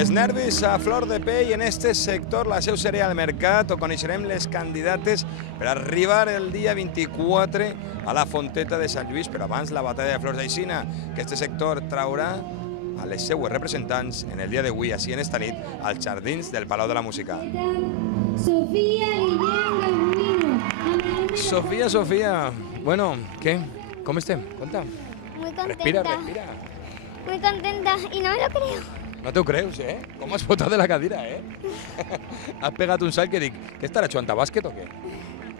Els nervis a flor de pell en este sector, la seu serà al mercat, on coneixerem les candidates per arribar el dia 24 a la Fonteta de Sant Lluís, però abans la batalla de flors d'Aixina, que este sector traurà a les seues representants en el dia d'avui, així en esta nit, als jardins del Palau de la Música. Sofía, bueno, ¿qué? ¿Cómo estem? Conta. Muy contenta. Respira. Muy contenta y no me lo creo. No t'ho creus, eh? Com has botat de la cadira, eh? Has pegat un salt que dic, què estarà jugant a bàsquet o què?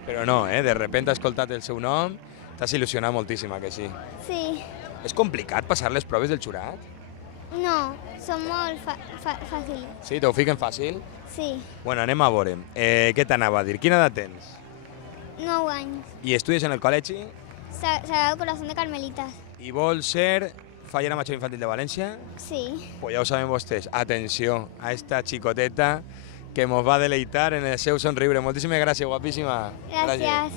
Però no, eh? De repente has escoltat el seu nom, t'has il·lusionat moltíssim, que sí? Sí. És complicat passar les proves del jurat? No, són molt fàcils. Sí, t'ho fiquen fàcil? Sí. Bueno, anem a veure. Què t'anava a dir? Quina edat tens? 9 anys. I estudies en el col·legi? Sagrado Corazón de Carmelitas. I vols ser fallera major infantil de València? Sí. Pues ja ho saben vostès. Atenció a esta xicoteta que nos va a deleitar en el seu somriure. Moltíssimes gràcies, guapíssima. Gràcies.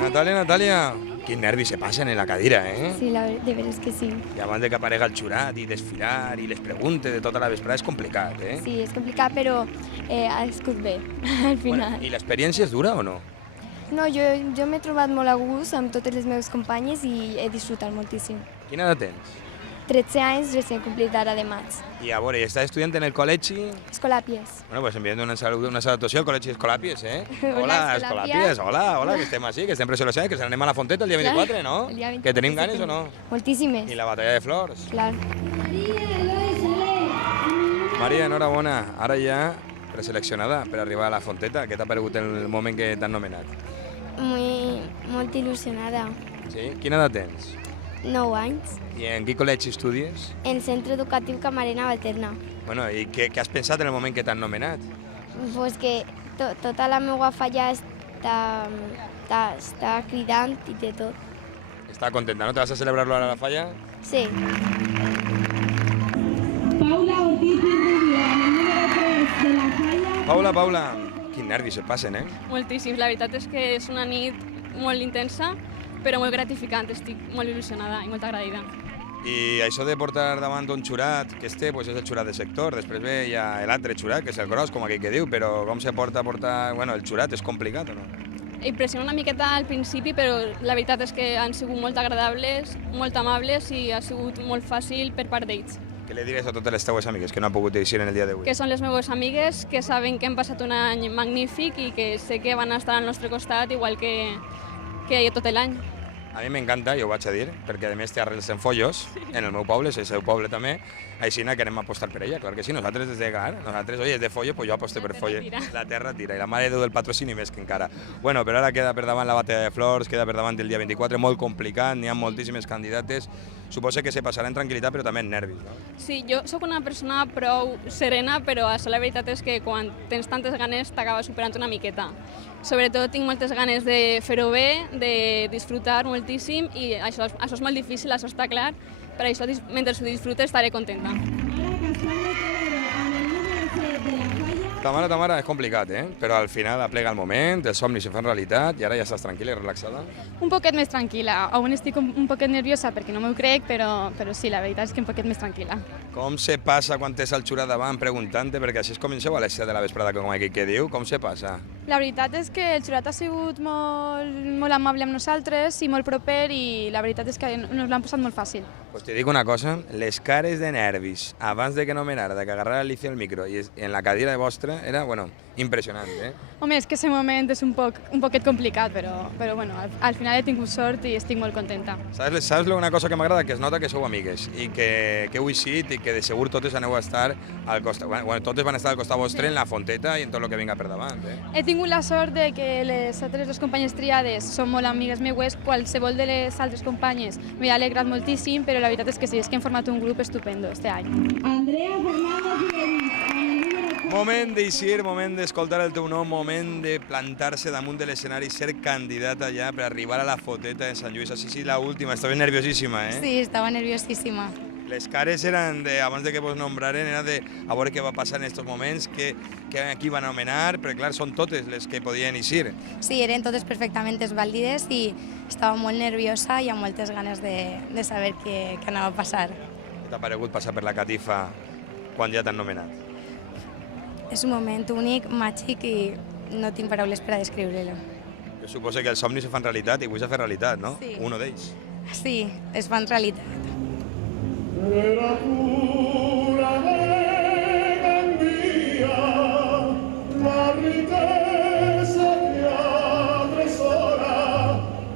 Natalia. Quins nervis se passen en la cadira, eh? Sí, de veres que sí. I abans de que aparega el jurat i desfilar i les preguntes de tota la vesprada és complicat, eh? Sí, és complicat, però ha escut bé, al final. I l'experiència és dura o no? No, jo m'he trobat molt a gust amb totes les meves companyes i he disfrutat moltíssim. Quina edat tens? 13 anys, recent complit ara de maig. I a veure, estàs estudiant en el col·legi? Escolàpies. Bueno, pues enviem una salutació al col·legi Escolàpies, eh? Hola, Escolàpies, hola, que estem així, que estem pressionats, que anem a la Fonteta el dia 24, no? El dia 24, Que tenim ganes o no? Moltíssimes. I la batalla de flors. Clar. Maria, enhorabona. Ara ja preseleccionada per arribar a la Fonteta. Què t'ha paregut el moment que t'han nomenat? Molt il·lusionada. Sí? Quina edat tens? 9 anys. I en quin col·legi estudies? En Centre Educatiu Camarena Valterna. Bueno, i què has pensat en el moment que t'han nomenat? Pues que tota la meva falla està cridant i de tot. Està contenta, no? Te vas a celebrar-lo ara a la falla? Sí. Paula Ortiz y Rubio, en el número 3 de la falla. Paula, quins nervis et passen, eh? Moltíssims, la veritat és que és una nit molt intensa, però molt gratificant, estic molt il·lusionada i molt agraïda. I això de portar davant un jurat, que pues és el jurat de sector, després ve ja l'altre jurat, que és el gros, com aquell que diu, però com se porta bueno, el jurat és complicat o no? Impressiona una miqueta al principi, però la veritat és que han sigut molt agradables, molt amables i ha sigut molt fàcil per part d'ells. Què li diries a totes les teues amigues que no han pogut eixir en el dia d'avui? Que són les meves amigues, que saben que hem passat un any magnífic i que sé que van estar al nostre costat igual que tot l'any. A mi m'encanta, jo ho vaig a dir, perquè a més té arrels en Follos, en el meu poble, és el seu poble també, així que anem a apostar per ella, clar que sí, nosaltres des de Gar, és de Follo, pues jo aposto per Follo. La terra tira, i la mare de Déu del patrocini més que encara. Bueno, però ara queda per davant la batalla de flors, queda per davant el dia 24, molt complicat, n'hi ha moltíssimes candidates, suposo que se passarà en tranquil·litat, però també en nervis, no? Sí, jo sóc una persona prou serena, però això la veritat és que quan tens tantes ganes t'acaba superant una miqueta. Sobretot tinc moltes ganes de fer-ho bé, de disfrutar moltíssim i això és molt difícil, això està clar, per això mentre ho disfrute estaré contenta. Tamara, és complicat, eh? Però al final aplega el moment, els somnis se fan realitat i ara ja estàs tranquil·la i relaxada? Un poquet més tranquil·la. Aún estic un poquet nerviosa perquè no m'ho crec, però sí, la veritat és que un poquet més tranquil·la. Com se passa quan tens el jurat davant preguntant-te, perquè així es comenceu a les 7 de la vesprada, com aquell que diu, com se passa? La veritat és que el jurat ha sigut molt amable amb nosaltres i molt proper i la veritat és que ens l'han posat molt fàcil. Pues te dic una cosa, les cares de nervis abans de que nomenara, de que agarrara Alicia el micro i en la cadira de vostra era, bueno, impressionant, eh? Home, és que ese moment és un poquet complicat, però bueno, al final he tingut sort i estic molt contenta. Saps una cosa que m'agrada? Que es nota que sou amigues i que heu eixit i que de segur totes aneu a estar al costat, bueno, totes van estar al costat vostre en la Fonteta i en tot el que vinga per davant, eh? He tingut la sort de que les altres dues companyes triades són molt amigues meues, qualsevol de les altres companyes m'he alegrat moltíssim, però la veritat és que sí, és que hem format un grup estupendo este any. Andrea Fernández y David. Moment d'eixir, moment d'escoltar el teu nom, moment de plantar-se damunt de l'escenari, ser candidata ja per arribar a la Fonteta de Sant Lluís. Així sí, l'última, estava nerviosíssima, eh? Sí, estava nerviosíssima. Les cares eren, abans de que vos nombraren, era de a veure què va passar en aquests moments, qui va anomenar, però clar, són totes les que podien eixir. Sí, eren totes perfectament vàlides i estava molt nerviosa i amb moltes ganes de saber què anava a passar. t'ha paregut passar per la catifa quan ja t'han nomenat? És un moment únic, màgic i no tinc paraules per a descriure-lo. Jo suposo que els somnis se fan realitat i avui s'ha fet realitat, no? Sí. Uno d'ells. Sí, es fan realitat. La riquesa que atresora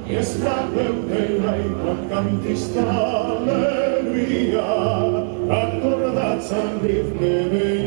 i és la veu de l'aigua cantista alegria, acordats amb ritme de